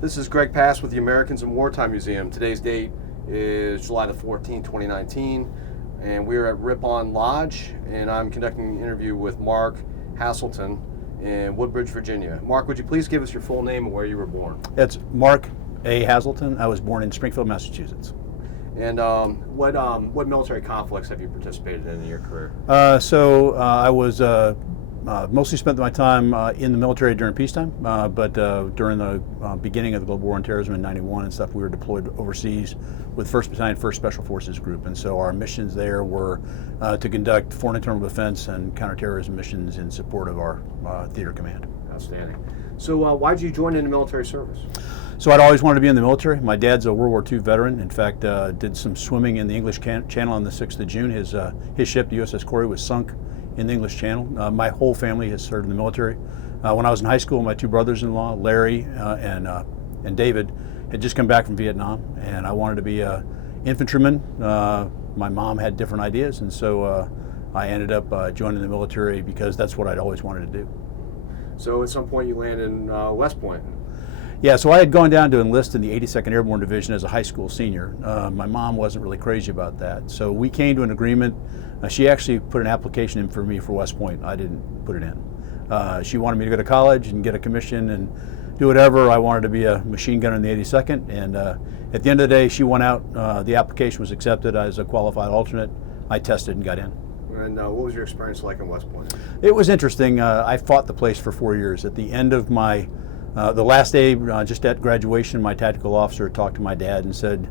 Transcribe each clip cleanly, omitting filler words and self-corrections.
This is Greg Pass with the Americans in Wartime Museum. Today's date is July the 14th, 2019, and we're at Ripon Lodge, and I'm conducting an interview with Mark Haselton in Woodbridge, Virginia. Mark, would you please give us your full name and where you were born? It's Mark A. Haselton. I was born in Springfield, Massachusetts. And what military conflicts have you participated in your career? I was mostly spent my time in the military during peacetime, but during the beginning of the Global War on Terrorism in '91 and stuff, we were deployed overseas with 1st Battalion, 1st Special Forces Group, and so our missions there were to conduct foreign internal defense and counterterrorism missions in support of our theater command. Outstanding. So why did you join in the military service? So I'd always wanted to be in the military. My dad's a World War II veteran. In fact, did some swimming in the English Channel on the 6th of June. His ship, the USS Corey, was sunk in the English Channel. My whole family has served in the military. When I was in high school, my two brothers-in-law, Larry and David, had just come back from Vietnam, and I wanted to be an infantryman. My mom had different ideas, and so I ended up joining the military because that's what I'd always wanted to do. So at some point you landed in West Point. Yeah, so I had gone down to enlist in the 82nd Airborne Division as a high school senior. My mom wasn't really crazy about that, so we came to an agreement. She actually put an application in for me for West Point. I didn't put it in. She wanted me to go to college and get a commission and do whatever. I wanted to be a machine gunner in the 82nd, and at the end of the day, she went out. The application was accepted as a qualified alternate. I tested and got in. And what was your experience like in West Point? It was interesting. I fought the place for 4 years. At the end of my the last day, just at graduation, my tactical officer talked to my dad and said,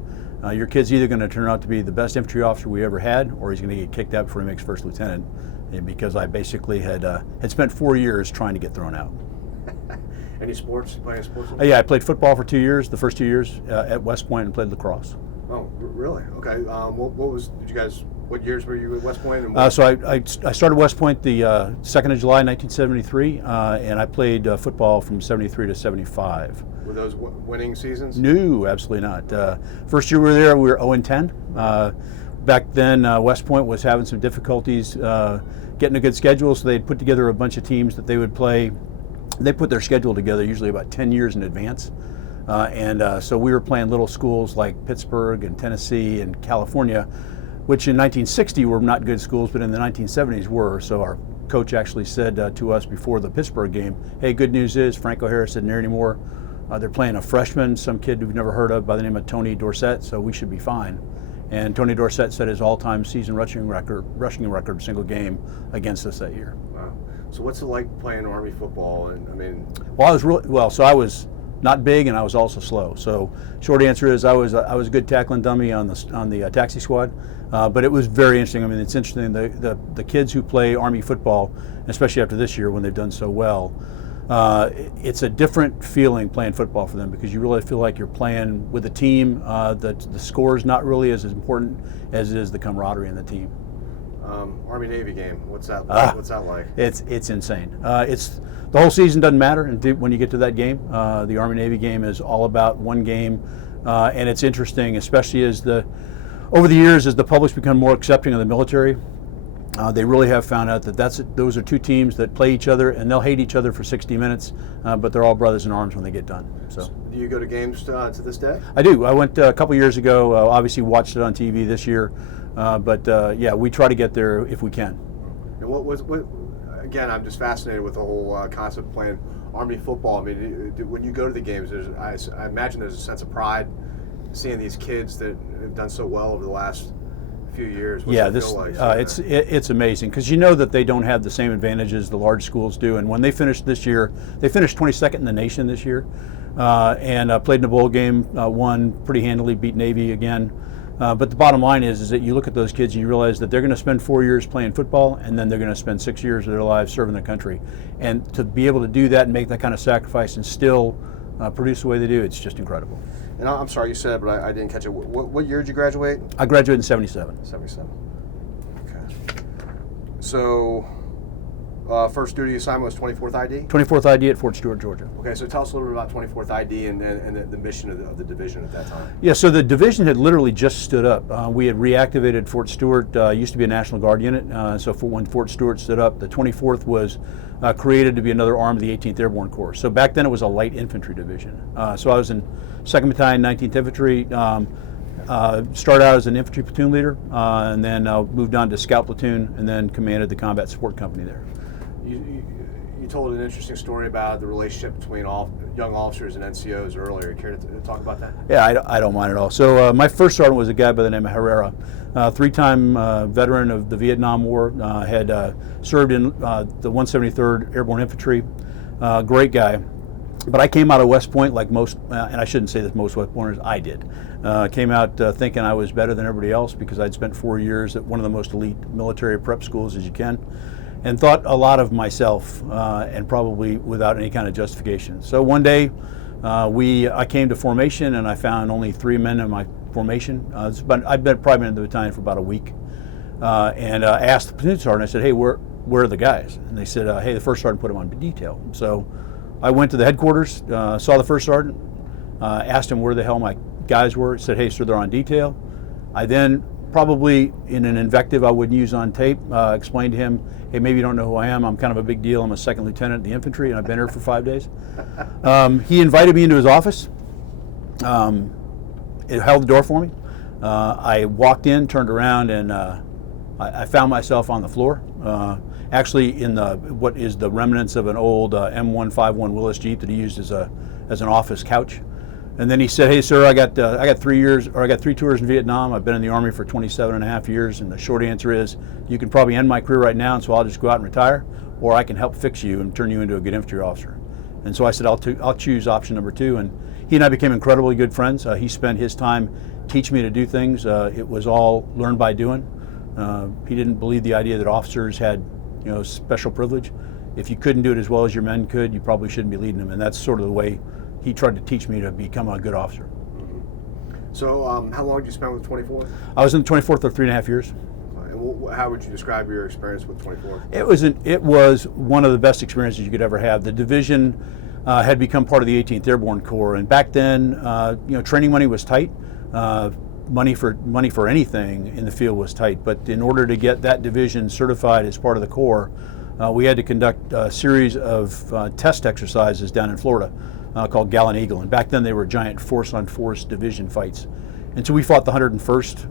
your kid's either going to turn out to be the best infantry officer we ever had, or he's going to get kicked out before he makes first lieutenant. And because I basically had spent 4 years trying to get thrown out. Any sports? Playing sports? Yeah, I played football for 2 years, the first 2 years at West Point, and played lacrosse. Oh, really? Okay. What years were you at West Point? And so I started West Point the 2nd of July, 1973, and I played football from 73 to 75. Were those winning seasons? No, absolutely not. First year we were there, we were 0-10. Back then, West Point was having some difficulties getting a good schedule, so they'd put together a bunch of teams that they would play. They put their schedule together usually about 10 years in advance. So we were playing little schools like Pittsburgh and Tennessee and California, which in 1960 were not good schools, but in the 1970s were. So our coach actually said to us before the Pittsburgh game, hey, good news is Franco Harris isn't there anymore. They're playing a freshman, some kid we've never heard of by the name of Tony Dorsett, so we should be fine. And Tony Dorsett set his all-time season rushing record single game against us that year. Wow. So what's it like playing Army football? And So I was not big, and I was also slow. So short answer is I was a good tackling dummy on the taxi squad. But it was very interesting. I mean, it's interesting, the kids who play Army football, especially after this year when they've done so well, it's a different feeling playing football for them because you really feel like you're playing with a team. The score is not really as important as it is the camaraderie in the team. Army-Navy game, what's that like? It's insane. The whole season doesn't matter when you get to that game. The Army-Navy game is all about one game, and it's interesting, especially over the years, as the public's become more accepting of the military, they really have found out that those are two teams that play each other, and they'll hate each other for 60 minutes, but they're all brothers in arms when they get done. So, do you go to games to this day? I do. I went a couple years ago. Obviously, watched it on TV this year, but yeah, we try to get there if we can. And again, I'm just fascinated with the whole concept of playing Army football. I mean, when you go to the games, I imagine there's a sense of pride seeing these kids that have done so well over the last few years. What's it feel like? It's amazing because you know that they don't have the same advantages the large schools do. And when they finished this year, they finished 22nd in the nation this year, and played in a bowl game, won pretty handily, beat Navy again. But the bottom line is that you look at those kids and you realize that they're going to spend 4 years playing football, and then they're going to spend 6 years of their lives serving the country. And to be able to do that and make that kind of sacrifice and still produce the way they do, it's just incredible. And I'm sorry you said it, but I didn't catch it. What year did you graduate? I graduated in 77. 77. Okay. So, first duty assignment was 24th ID? 24th ID at Fort Stewart, Georgia. Okay, so tell us a little bit about 24th ID and the mission of the division at that time. Yeah, so the division had literally just stood up. We had reactivated Fort Stewart, used to be a National Guard unit, so when Fort Stewart stood up, the 24th was created to be another arm of the 18th Airborne Corps. So back then it was a light infantry division. So I was in 2nd Battalion, 19th Infantry, started out as an infantry platoon leader, and then moved on to scout platoon, and then commanded the combat support company there. You told an interesting story about the relationship between young officers and NCOs earlier. Care to talk about that? Yeah, I don't mind at all. So my first sergeant was a guy by the name of Herrera, 3-time veteran of the Vietnam War, had served in the 173rd Airborne Infantry, great guy. But I came out of West Point like most, and I shouldn't say that most West Pointers, I did. Came out thinking I was better than everybody else because I'd spent 4 years at one of the most elite military prep schools as you can, and thought a lot of myself, and probably without any kind of justification. So one day, I came to formation and I found only 3 men in my formation. I'd probably been in the battalion for about a week, and I asked the platoon sergeant. I said, "Hey, where are the guys?" And they said, "Hey, the first sergeant put them on detail." So I went to the headquarters, saw the first sergeant, asked him where the hell my guys were. He said, "Hey, sir, they're on detail." I then, probably in an invective I wouldn't use on tape, explained to him, "Hey, maybe you don't know who I am. I'm kind of a big deal. I'm a 2nd lieutenant in the infantry, and I've been here for 5 days." He invited me into his office. It held the door for me. I walked in, turned around, and I found myself on the floor. Actually, in what is the remnants of an old M151 Willis Jeep that he used as an office couch. And then he said, "Hey, sir, I got 3 tours in Vietnam. I've been in the Army for 27.5 years, and the short answer is, you can probably end my career right now, and so I'll just go out and retire, or I can help fix you and turn you into a good infantry officer." And so I said, I'll choose option number 2. And he and I became incredibly good friends. He spent his time teaching me to do things. It was all learned by doing. He didn't believe the idea that officers had, special privilege. If you couldn't do it as well as your men could, you probably shouldn't be leading them. And that's sort of the way he tried to teach me to become a good officer. So how long did you spend with 24th? I was in the 24th for 3.5 years. And how would you describe your experience with 24th? It was one of the best experiences you could ever have. The division had become part of the 18th Airborne Corps, and back then, training money was tight. Money for anything in the field was tight. But in order to get that division certified as part of the Corps, we had to conduct a series of test exercises down in Florida called Gallant Eagle. And back then they were giant force-on-force division fights. And so we fought the 101st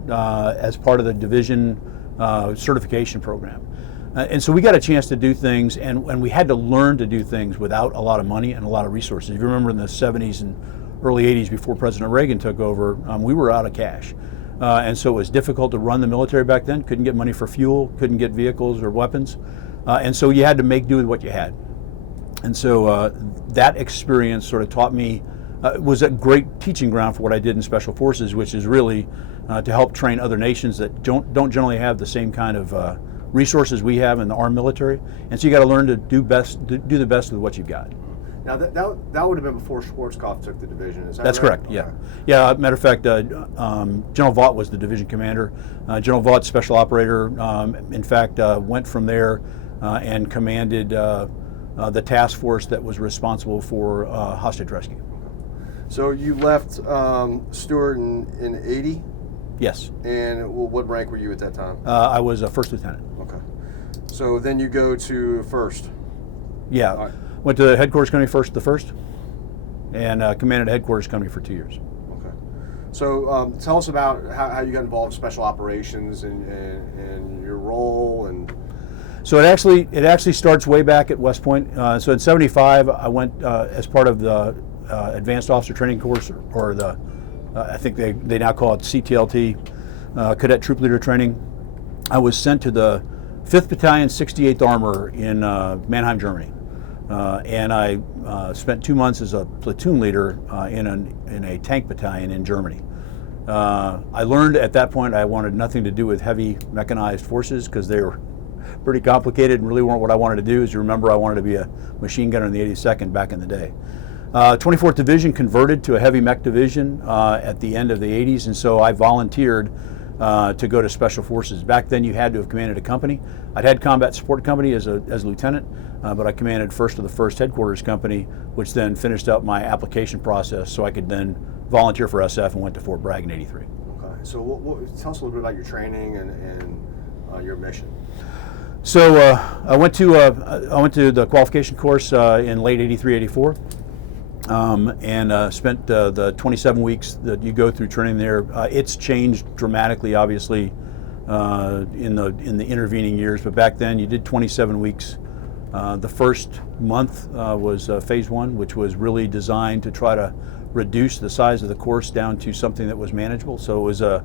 as part of the division certification program. And so we got a chance to do things, and we had to learn to do things without a lot of money and a lot of resources. If you remember in the 70s and early 80s, before President Reagan took over, we were out of cash. And so it was difficult to run the military back then. Couldn't get money for fuel, couldn't get vehicles or weapons. And so you had to make do with what you had. And so that experience sort of taught me, was a great teaching ground for what I did in Special Forces, which is really to help train other nations that don't generally have the same kind of resources we have in the armed military. And so you got to learn to do the best with what you've got. Now that would have been before Schwarzkopf took the division, is that That's right? correct, yeah. Okay. Yeah, matter of fact, General Vaught was the division commander. General Vaught, special operator, in fact, went from there and commanded the task force that was responsible for hostage rescue. So you left Stewart in 80? Yes. And what rank were you at that time? I was a first lieutenant. Okay. So then you go to first? Yeah. Right. Went to the headquarters company first, and commanded a headquarters company for 2 years. Okay. So tell us about how you got involved in special operations and your role. And so it actually starts way back at West Point. So in '75, I went as part of the Advanced Officer Training Course, or the I think they now call it CTLT, Cadet Troop Leader Training. I was sent to the 5th Battalion, 68th Armor in Mannheim, Germany. And I spent 2 months as a platoon leader in a tank battalion in Germany. I learned at that point I wanted nothing to do with heavy mechanized forces because they were pretty complicated and really weren't what I wanted to do. As you remember, I wanted to be a machine gunner in the 82nd back in the day. 24th Division converted to a heavy mech division at the end of the 80s, and so I volunteered to go to Special Forces. Back then, you had to have commanded a company. I'd had combat support company as a lieutenant, but I commanded first of the 1st Headquarters Company, which then finished up my application process so I could then volunteer for SF and went to Fort Bragg in '83. Okay, so tell us a little bit about your training and your mission. So I went to the qualification course in late '83, '84. And spent the 27 weeks that you go through training there. It's changed dramatically, obviously, in the intervening years. But back then, you did 27 weeks. The first month was phase 1, which was really designed to try to reduce the size of the course down to something that was manageable. So it was a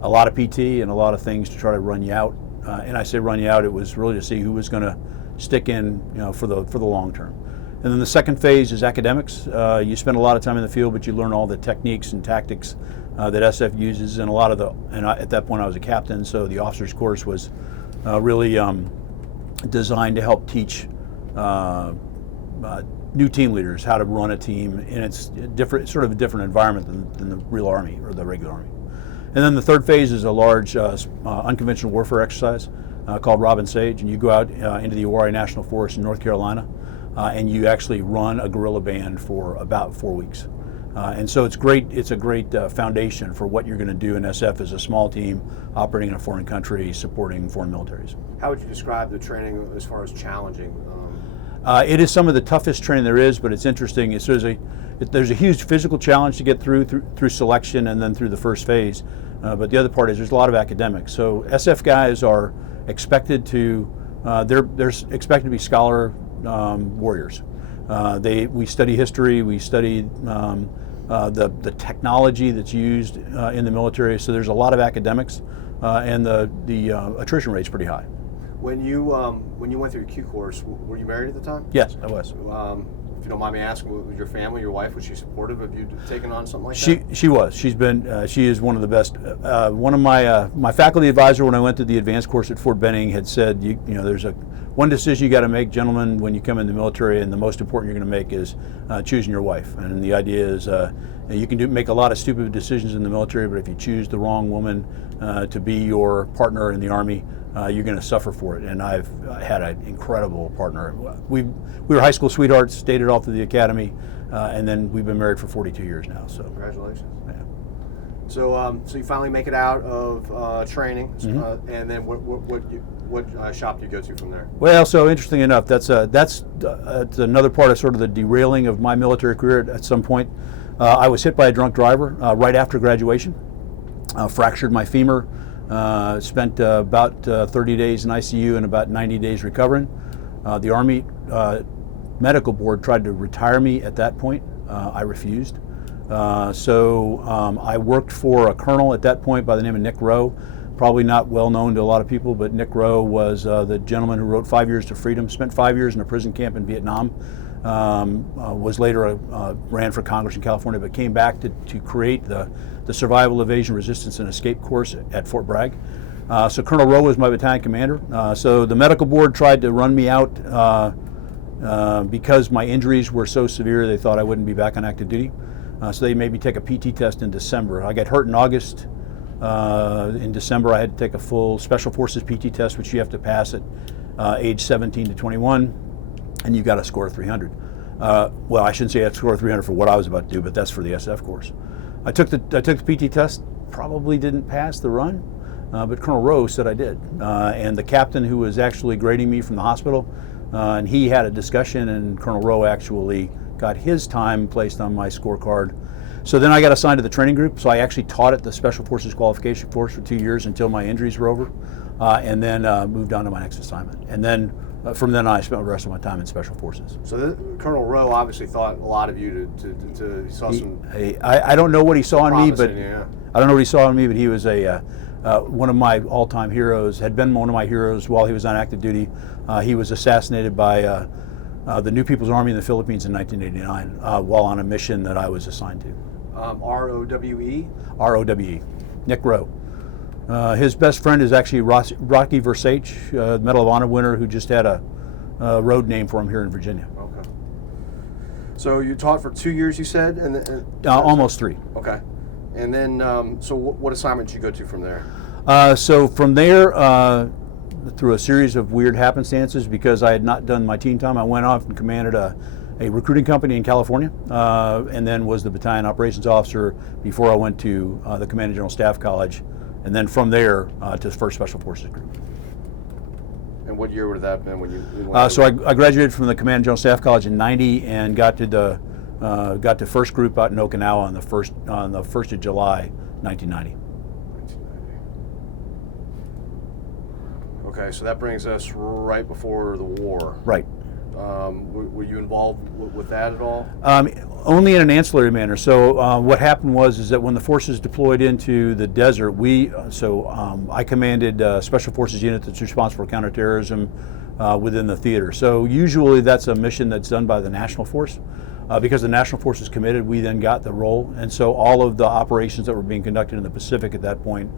lot of PT and a lot of things to try to run you out. And I say run you out. It was really to see who was going to stick in, for the long term. And then the second phase is academics. You spend a lot of time in the field, but you learn all the techniques and tactics that SF uses, and at that point I was a captain, so the officers course was really designed to help teach new team leaders how to run a team, and it's sort of a different environment than the real Army or the regular Army. And then the third phase is a large unconventional warfare exercise called Robin Sage, and you go out into the Ori National Forest in North Carolina. And you actually run a guerrilla band for about 4 weeks. And so it's great. It's a great foundation for what you're going to do in SF as a small team operating in a foreign country, supporting foreign militaries. How would you describe the training as far as challenging? It is some of the toughest training there is, but it's interesting. There's a huge physical challenge to get through selection and then through the first phase. But the other part is there's a lot of academics. So SF guys are expected to they're expected to be scholar warriors. We study history, we study the technology that's used in the military, so there's a lot of academics, and the attrition rate's pretty high. When you went through your Q course, were you married at the time? Yes, I was. If you don't mind me asking, was your family, your wife, was she supportive of you taking on something like that? She was. She is one of the best. One of my faculty advisor when I went through the advanced course at Fort Benning had said, there's one decision you got to make, gentlemen, when you come in the military, and the most important you're going to make is choosing your wife. And the idea is you can make a lot of stupid decisions in the military, but if you choose the wrong woman to be your partner in the Army, you're going to suffer for it. And I've had an incredible partner. We were high school sweethearts, dated all through the academy, and then we've been married for 42 years now. So congratulations. Yeah. So you finally make it out of training, and then what shop do you go to from there? Well, so interesting enough, that's another part of sort of the derailing of my military career. At some point, I was hit by a drunk driver right after graduation, fractured my femur, spent about 30 days in ICU and about 90 days recovering. The Army Medical Board tried to retire me at that point. I refused. So I worked for a colonel at that point by the name of Nick Rowe. Probably not well known to a lot of people, but Nick Rowe was the gentleman who wrote 5 Years to Freedom, spent 5 years in a prison camp in Vietnam, was later ran for Congress in California, but came back to create the Survival, Evasion, Resistance, and Escape course at Fort Bragg. So Colonel Rowe was my battalion commander. So the medical board tried to run me out because my injuries were so severe they thought I wouldn't be back on active duty. So they made me take a PT test in December. I got hurt in August. In December, I had to take a full Special Forces PT test, which you have to pass at age 17 to 21, and you got to score 300. Well, I shouldn't say I had to score 300 for what I was about to do, but that's for the SF course. I took the PT test, probably didn't pass the run, but Colonel Rowe said I did. And the captain who was actually grading me from the hospital, and he had a discussion, and Colonel Rowe actually got his time placed on my scorecard. So then I got assigned to the training group, so I actually taught at the Special Forces Qualification Course for 2 years until my injuries were over, and then moved on to my next assignment. And then from then on, I spent the rest of my time in Special Forces. So Colonel Rowe obviously thought a lot of you to saw some. I don't know what he saw in me, but yeah. I don't know what he saw in me, but he was one of my all-time heroes. Had been one of my heroes while he was on active duty. He was assassinated by the New People's Army in the Philippines in 1989 while on a mission that I was assigned to. ROWE? ROWE, Nick Rowe. His best friend is actually Rocky Versage, Medal of Honor winner, who just had a road named for him here in Virginia. Okay. So you taught for 2 years, you said? And almost 3. Okay. And then, so what assignment did you go to from there? So from there, through a series of weird happenstances, because I had not done my teen time, I went off and commanded a recruiting company in California, and then was the battalion operations officer before I went to the Command and General Staff College, and then from there to 1st Special Forces Group. And what year would that have been when you went? So I graduated from the Command and General Staff College in '90 and got to 1st Group out in Okinawa on the 1st of July, 1990. Okay, so that brings us right before the war. Right. Were you involved with that at all? Only in an ancillary manner. So what happened is that when the forces deployed into the desert, I commanded a special forces unit that's responsible for counterterrorism within the theater. So usually that's a mission that's done by the National Force. Because the National Force was committed, we then got the role, and so all of the operations that were being conducted in the Pacific at that point,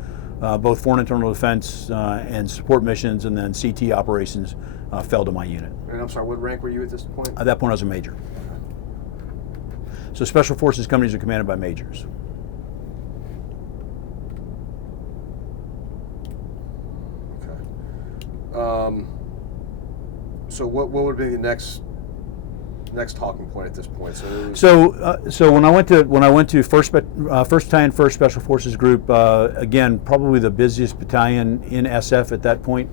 both foreign internal defense and support missions, and then CT operations, fell to my unit. And I'm sorry, what rank were you at this point? At that point, I was a major. So special forces companies are commanded by majors. Okay. So what would be the next talking point at this point? So when I went to first Battalion, 1st Special Forces Group, again probably the busiest battalion in SF at that point,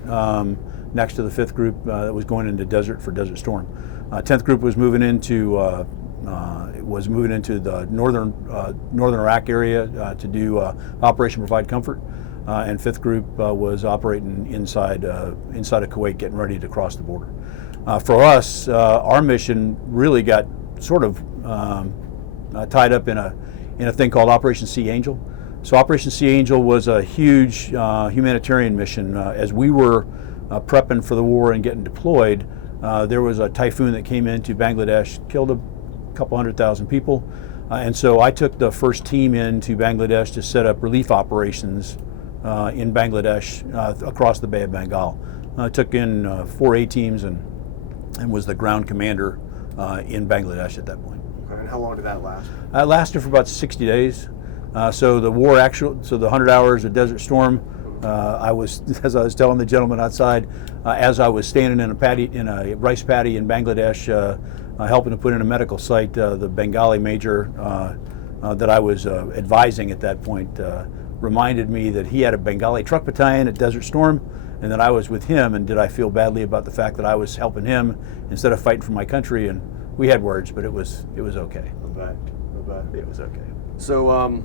next to the 5th Group that was going into desert for Desert Storm. 10th Group was moving into the northern Iraq area to do Operation Provide Comfort, and 5th Group was operating inside of Kuwait, getting ready to cross the border. For us, our mission really got sort of tied up in a thing called Operation Sea Angel. So Operation Sea Angel was a huge humanitarian mission. As we were prepping for the war and getting deployed, there was a typhoon that came into Bangladesh, killed a couple 100,000 people, and so I took the first team into Bangladesh to set up relief operations in Bangladesh across the Bay of Bengal. I took in 4 A teams and was the ground commander in Bangladesh at that point. Okay, and how long did that last? It lasted for about 60 days. So the 100 hours of Desert Storm, as I was telling the gentleman outside, as I was standing in a rice paddy in Bangladesh, helping to put in a medical site, the Bengali major that I was advising at that point reminded me that he had a Bengali truck battalion at Desert Storm, and that I was with him, and did I feel badly about the fact that I was helping him instead of fighting for my country? And we had words, but it was okay. I bet. It was okay. So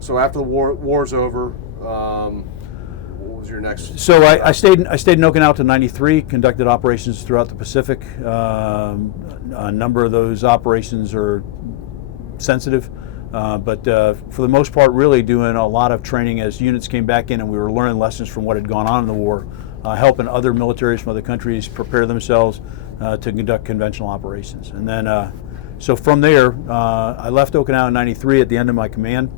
so after the war's over, what was your next? So I stayed in Okinawa to '93, conducted operations throughout the Pacific. A number of those operations are sensitive. But for the most part, really doing a lot of training as units came back in and we were learning lessons from what had gone on in the war, helping other militaries from other countries prepare themselves to conduct conventional operations. And then, so from there, I left Okinawa in '93 at the end of my command,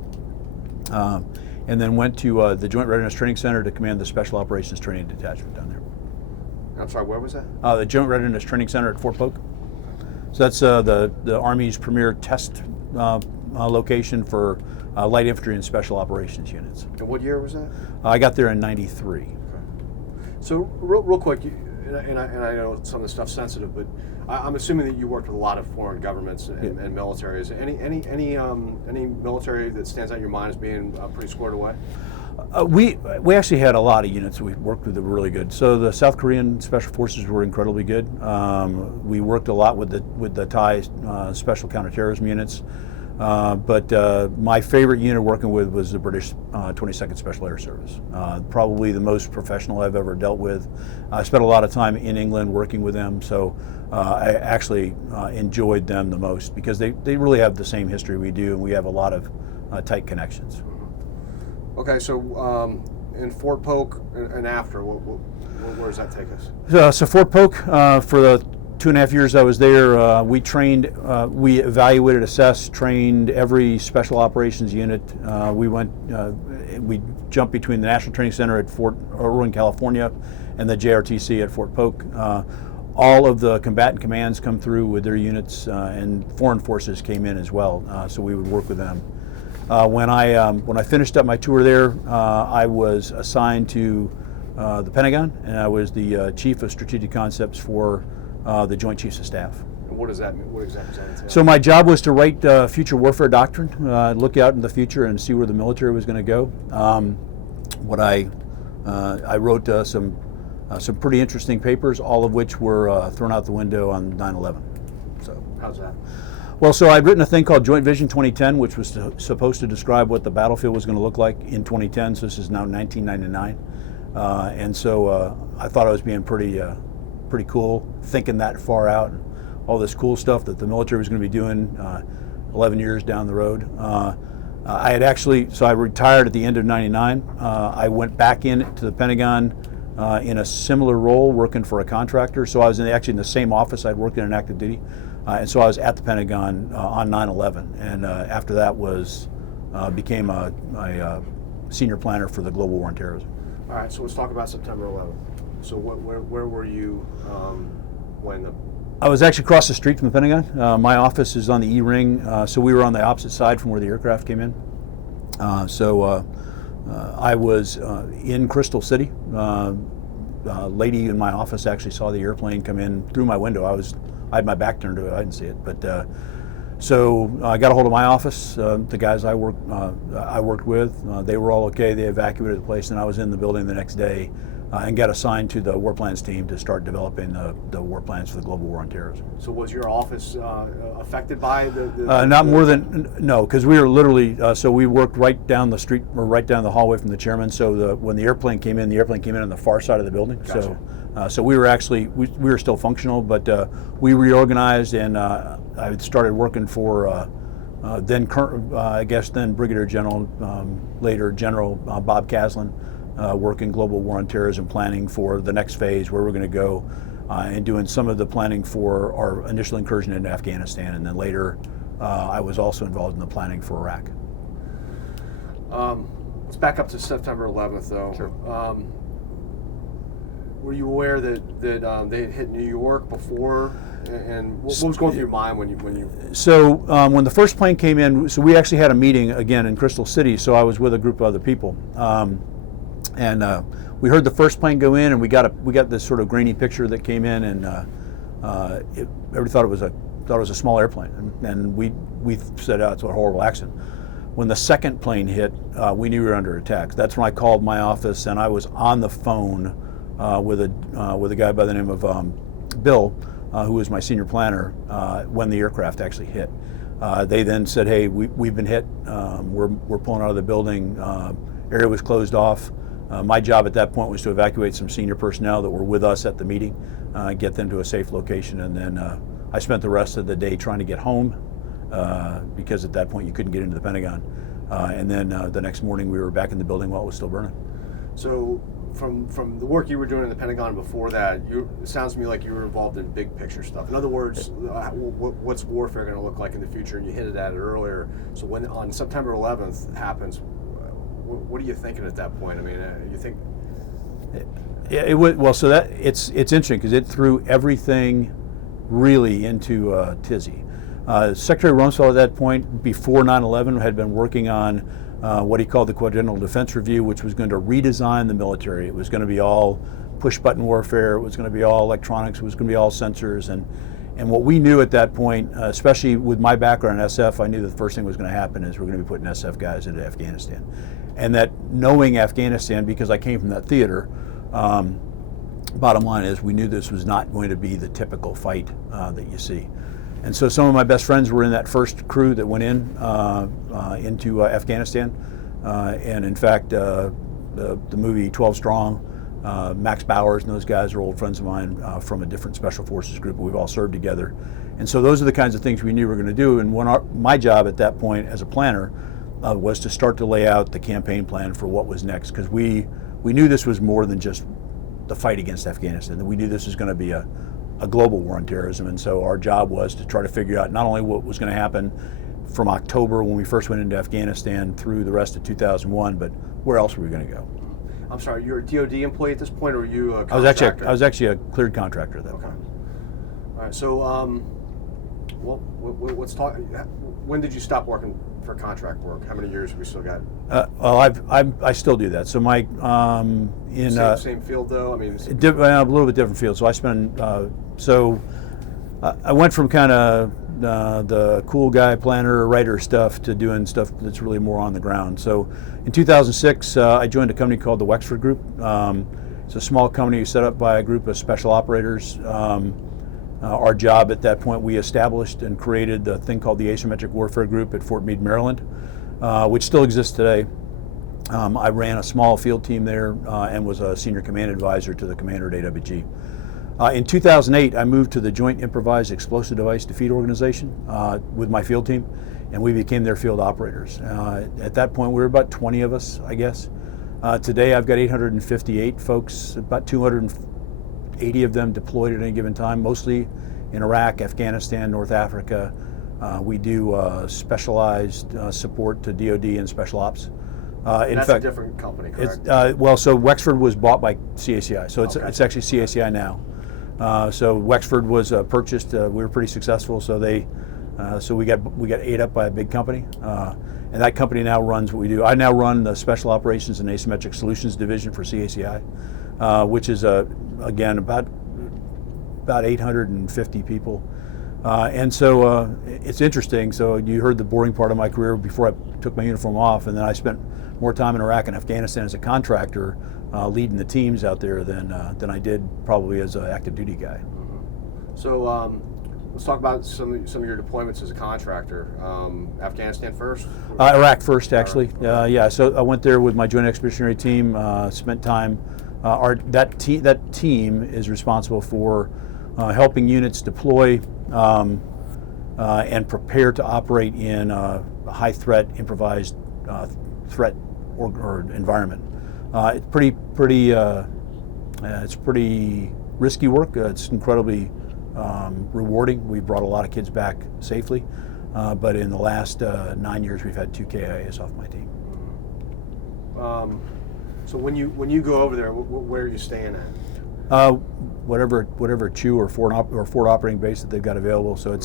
and then went to the Joint Readiness Training Center to command the Special Operations Training Detachment down there. I'm sorry, where was that? The Joint Readiness Training Center at Fort Polk. So that's the Army's premier test location for light infantry and special operations units. And what year was that? I got there in '93. Okay. So real quick, and I know some of the stuff's sensitive, but I'm assuming that you worked with a lot of foreign governments and militaries. Any military that stands out in your mind as being pretty squared away? We actually had a lot of units that we worked with that were really good. So the South Korean Special Forces were incredibly good. We worked a lot with the Thai Special Counterterrorism units. But my favorite unit working with was the British 22nd Special Air Service. Probably the most professional I've ever dealt with. I spent a lot of time in England working with them, so I actually enjoyed them the most because they really have the same history we do, and we have a lot of tight connections. Okay, so in Fort Polk and after, where does that take us? So Fort Polk, for the 2.5 years I was there, we trained, we evaluated, assessed, trained every special operations unit. We jumped between the National Training Center at Fort Irwin, California, and the JRTC at Fort Polk. All of the combatant commands come through with their units, and foreign forces came in as well, so we would work with them. When I finished up my tour there, I was assigned to the Pentagon, and I was the Chief of Strategic Concepts for the Joint Chiefs of Staff. And what does that mean? What exactly does that entail? So my job was to write future warfare doctrine, look out in the future and see where the military was going to go. I wrote some pretty interesting papers, all of which were thrown out the window on 9/11. So how's that? Well, so I'd written a thing called Joint Vision 2010, which was supposed to describe what the battlefield was going to look like in 2010. So this is now 1999, and so I thought I was being pretty cool, thinking that far out, and all this cool stuff that the military was going to be doing 11 years down the road. I had actually, so I retired at the end of '99. I went back into the Pentagon in a similar role, working for a contractor. So I was actually in the same office I'd worked in active duty. And so I was at the Pentagon on 9/11, and after that became a senior planner for the Global War on Terrorism. All right, so let's talk about September 11th. So where were you when the... I was actually across the street from the Pentagon. My office is on the E ring, so we were on the opposite side from where the aircraft came in. I was in Crystal City. A lady in my office actually saw the airplane come in through my window. I had my back turned to it. I didn't see it, but so I got a hold of my office. The guys I worked with, they were all okay. They evacuated the place, and I was in the building the next day and got assigned to the war plans team to start developing the war plans for the global war on terrorism. So was your office affected by not more than, no, because we were literally, so we worked right down the street, or right down the hallway from the chairman. So when the airplane came in on the far side of the building. Gotcha. So we were actually, we were still functional, but we reorganized, and I started working for then Brigadier General, later General Bob Caslin, working global war on terrorism planning for the next phase, where we're going to go, and doing some of the planning for our initial incursion into Afghanistan, and then later I was also involved in the planning for Iraq. Let's back up to September 11th, though. Sure. Were you aware that they had hit New York before? And what was going through your mind when you? So when the first plane came in, so we actually had a meeting again in Crystal City. So I was with a group of other people, and we heard the first plane go in, and we got this sort of grainy picture that came in, and everybody thought it was a small airplane, and we said, "Oh, it's a horrible accident." When the second plane hit, we knew we were under attack. That's when I called my office, and I was on the phone with a guy by the name of Bill, who was my senior planner, when the aircraft actually hit. They then said, "Hey, we've been hit. We're pulling out of the building. Area was closed off." My job at that point was to evacuate some senior personnel that were with us at the meeting, get them to a safe location, and then I spent the rest of the day trying to get home, because at that point you couldn't get into the Pentagon. And then the next morning we were back in the building while it was still burning. So from the work you were doing in the Pentagon before that, it sounds to me like you were involved in big picture stuff. In other words, what's warfare going to look like in the future? And you hinted at it earlier. So when on September 11th happens, what are you thinking at that point? I mean, you think? Yeah, it would. Well, so that it's interesting because it threw everything really into a tizzy. Secretary Rumsfeld at that point, before 9/11, had been working on what he called the Quadrennial Defense Review, which was going to redesign the military. It was going to be all push-button warfare. It was going to be all electronics. It was going to be all sensors. And what we knew at that point, especially with my background in SF, I knew that the first thing was going to happen is we're going to be putting SF guys into Afghanistan. And that knowing Afghanistan, because I came from that theater, bottom line is we knew this was not going to be the typical fight that you see. And so some of my best friends were in that first crew that went into Afghanistan. And in fact, the movie 12 Strong, Max Bowers and those guys are old friends of mine from a different special forces group. We've all served together. And so those are the kinds of things we knew we were going to do. And my job at that point as a planner was to start to lay out the campaign plan for what was next, because we knew this was more than just the fight against Afghanistan. We knew this was going to be a global war on terrorism, and so our job was to try to figure out not only what was going to happen from October when we first went into Afghanistan through the rest of 2001, but where else were we going to go? I'm sorry, you're a DoD employee at this point, or are you a contractor? I was actually a cleared contractor at that point. All right, so let's talk. When did you stop working for contract work? How many years have we still got? Well, I still do that. So my Same field though. I mean, a little bit different field. So I spend I went from kind of the cool guy planner writer stuff to doing stuff that's really more on the ground. So in 2006, I joined a company called the Wexford Group. It's a small company set up by a group of special operators. Our job at that point, we established and created the thing called the Asymmetric Warfare Group at Fort Meade, Maryland, which still exists today. I ran a small field team there and was a senior command advisor to the commander at AWG. In 2008, I moved to the Joint Improvised Explosive Device Defeat Organization with my field team, and we became their field operators. At that point, we were about 20 of us, I guess. Today, I've got 858 folks, about 280 of them deployed at any given time, mostly in Iraq, Afghanistan, North Africa. We do specialized support to DoD and special ops. In fact, a different company, correct? Well, so Wexford was bought by CACI, so it's actually CACI now. So Wexford was purchased. We were pretty successful, so we got ate up by a big company, and that company now runs what we do. I now run the Special Operations and Asymmetric Solutions Division for CACI, which is again about 850 people. And so it's interesting. So you heard the boring part of my career before I took my uniform off, and then I spent more time in Iraq and Afghanistan as a contractor, leading the teams out there than I did probably as an active duty guy. Mm-hmm. So let's talk about some of your deployments as a contractor. Afghanistan first? Iraq first, actually. Yeah. So I went there with my Joint Expeditionary Team. Spent time. That team is responsible for helping units deploy and prepare to operate in a high threat, improvised threat or environment. It's pretty risky work. It's incredibly rewarding. We brought a lot of kids back safely, but in the last 9 years, we've had 2 KIAs off my team. So when you go over there, where are you staying at? Whatever CHU or Fort operating base that they've got available. So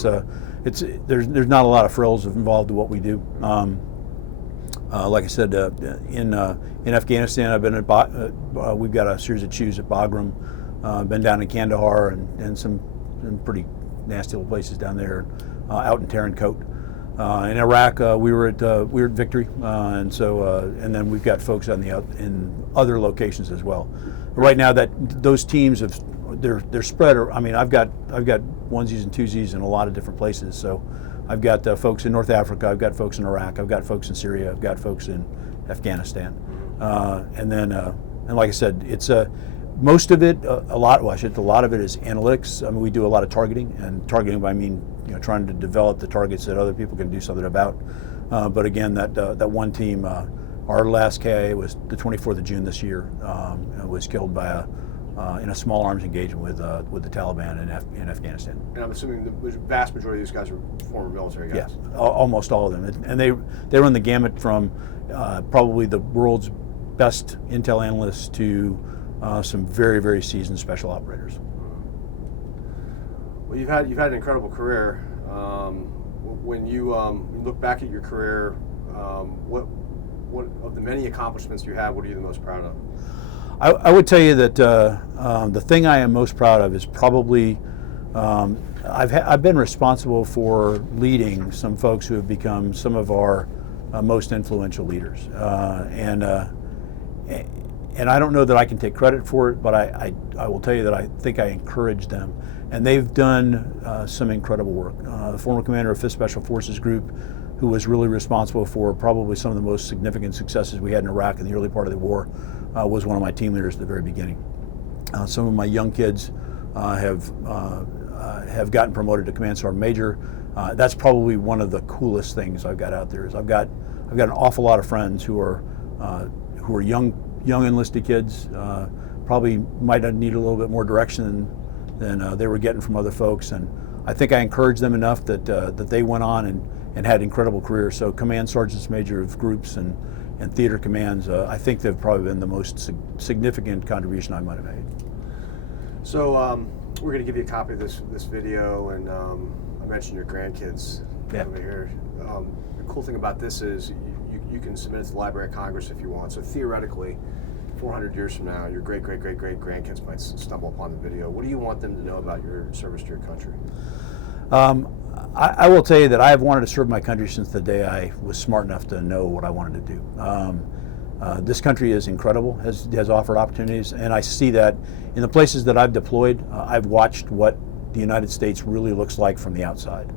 there's not a lot of frills involved in what we do. Like I said, in Afghanistan, I've been at we've got a series of CHUs at Bagram, been down in Kandahar and some pretty nasty little places down there, out in Tarankot. In Iraq, we were at Victory, and then we've got folks in other locations as well. Right now, those teams they're spread. I mean, I've got onesies and twosies in a lot of different places. So I've got folks in North Africa, I've got folks in Iraq, I've got folks in Syria, I've got folks in Afghanistan, and like I said, it's most of it, a lot of it is analytics. I mean, we do a lot of targeting, and targeting I mean trying to develop the targets that other people can do something about. But again, that one team, our last KIA was the 24th of June this year. Was killed by in a small arms engagement with the Taliban in Afghanistan. And I'm assuming the vast majority of these guys are former military guys. Yes, almost all of them, and they run the gamut from probably the world's best intel analysts to some very, very seasoned special operators. Well, you've had an incredible career. When you look back at your career, what of the many accomplishments you have, what are you the most proud of? I would tell you that the thing I am most proud of is probably I've been responsible for leading some folks who have become some of our most influential leaders, and I don't know that I can take credit for it, but I will tell you that I think I encouraged them, and they've done some incredible work. The former commander of 5th Special Forces Group, who was really responsible for probably some of the most significant successes we had in Iraq in the early part of the war, was one of my team leaders at the very beginning. Some of my young kids have gotten promoted to Command Sergeant Major. That's probably one of the coolest things I've got out there. Is I've got an awful lot of friends who are young enlisted kids. Probably might need a little bit more direction than they were getting from other folks, and I think I encouraged them enough that they went on and had incredible careers. So Command Sergeants Major of groups and theater commands, I think they've probably been the most significant contribution I might have made. So we're going to give you a copy of this video, and I mentioned your grandkids over here. cool thing about this is you can submit it to the Library of Congress if you want. So theoretically, 400 years from now, your great-great-great-great-grandkids might stumble upon the video. What do you want them to know about your service to your country? I will tell you that I have wanted to serve my country since the day I was smart enough to know what I wanted to do. This country is incredible, has offered opportunities, and I see that in the places that I've deployed. I've watched what the United States really looks like from the outside.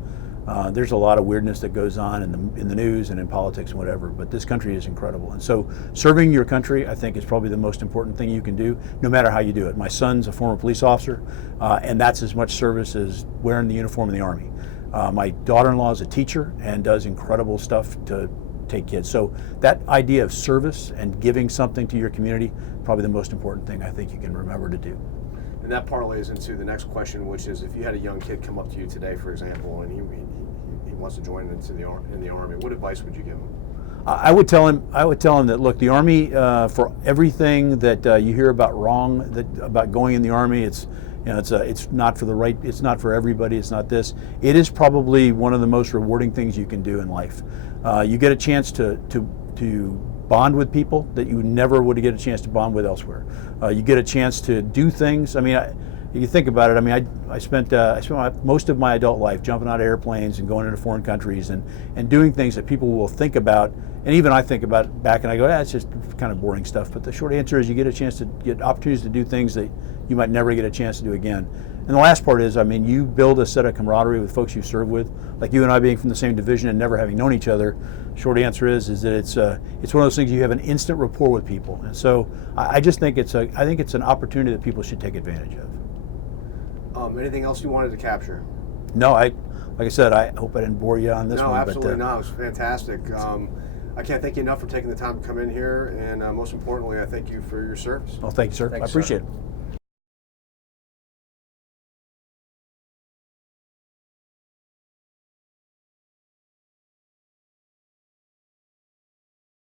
There's a lot of weirdness that goes on in the news and in politics and whatever, but this country is incredible. And so serving your country, I think, is probably the most important thing you can do, no matter how you do it. My son's a former police officer, and that's as much service as wearing the uniform in the Army. My daughter-in-law is a teacher and does incredible stuff to take kids. So that idea of service and giving something to your community, probably the most important thing I think you can remember to do. And that parlays into the next question, which is if you had a young kid come up to you today, for example, and he wants to join in the Army, what advice would you give him? I would tell him that, look, the Army, for everything that you hear about about going in the Army, it's not it's not for everybody. It's not this. It is probably one of the most rewarding things you can do in life. You get a chance to bond with people that you never would get a chance to bond with elsewhere. You get a chance to do things. I mean, if you think about it, I mean, I spent most of my adult life jumping out of airplanes and going into foreign countries and doing things that people will think about, and even I think about back and I go, it's just kind of boring stuff. But the short answer is you get a chance to get opportunities to do things that you might never get a chance to do again. And the last part is, I mean, you build a set of camaraderie with folks you serve with, like you and I being from the same division and never having known each other. Short answer is that it's one of those things you have an instant rapport with people, and so I just think it's an opportunity that people should take advantage of. Anything else you wanted to capture? No, like I said, I hope I didn't bore you on this one. No, absolutely not. It was fantastic. I can't thank you enough for taking the time to come in here, and most importantly, I thank you for your service. Well, thank you, sir. Thanks, I appreciate sir. it.